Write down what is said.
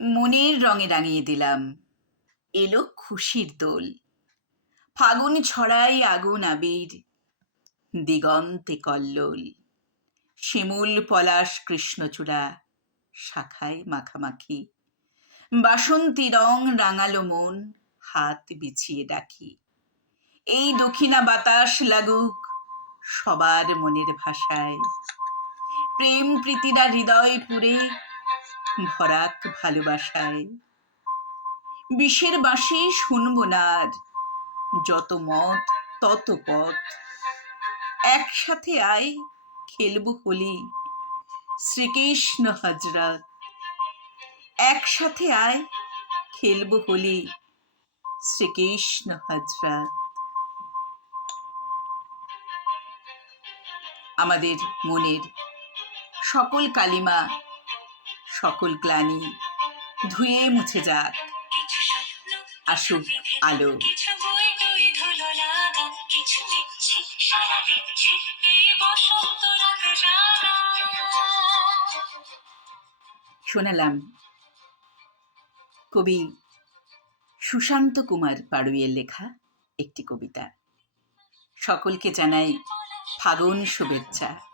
মনের রঙে রাঙিয়ে দিলাম, এলো খুশির দোল। ফাগুন ছড়াই আগুন আবির, দিগন্তে কল্লোল। শিমুল পলাশ কৃষ্ণচূড়া, শাখায় মাখামাখি। বাসন্তী রং রাঙালো মন, হাত বিছিয়ে ডাকি। এই দক্ষিণা বাতাস লাগুক সবার মনের ভাষায়। প্রেম প্রীতিরা হৃদয় পুরে ভরাক ভালোবাসায়। বিষের বাঁশি শুনবো না আর, যত মত তত পথ। একসাথে আয় খেলবো হোলি, শ্রীকৃষ্ণ হজরত। একসাথে আয় খেলবো হোলি, শ্রীকৃষ্ণ হজরত। আমাদের মনের সকল কালিমা, সকল গ্লানি ধুয়ে মুছে যাক, আসুক আলো। শোনালাম কবি সুশান্ত কুমার পাড়ুইয়ের লেখা একটি কবিতা। সকলকে জানাই ফাগুন শুভেচ্ছা।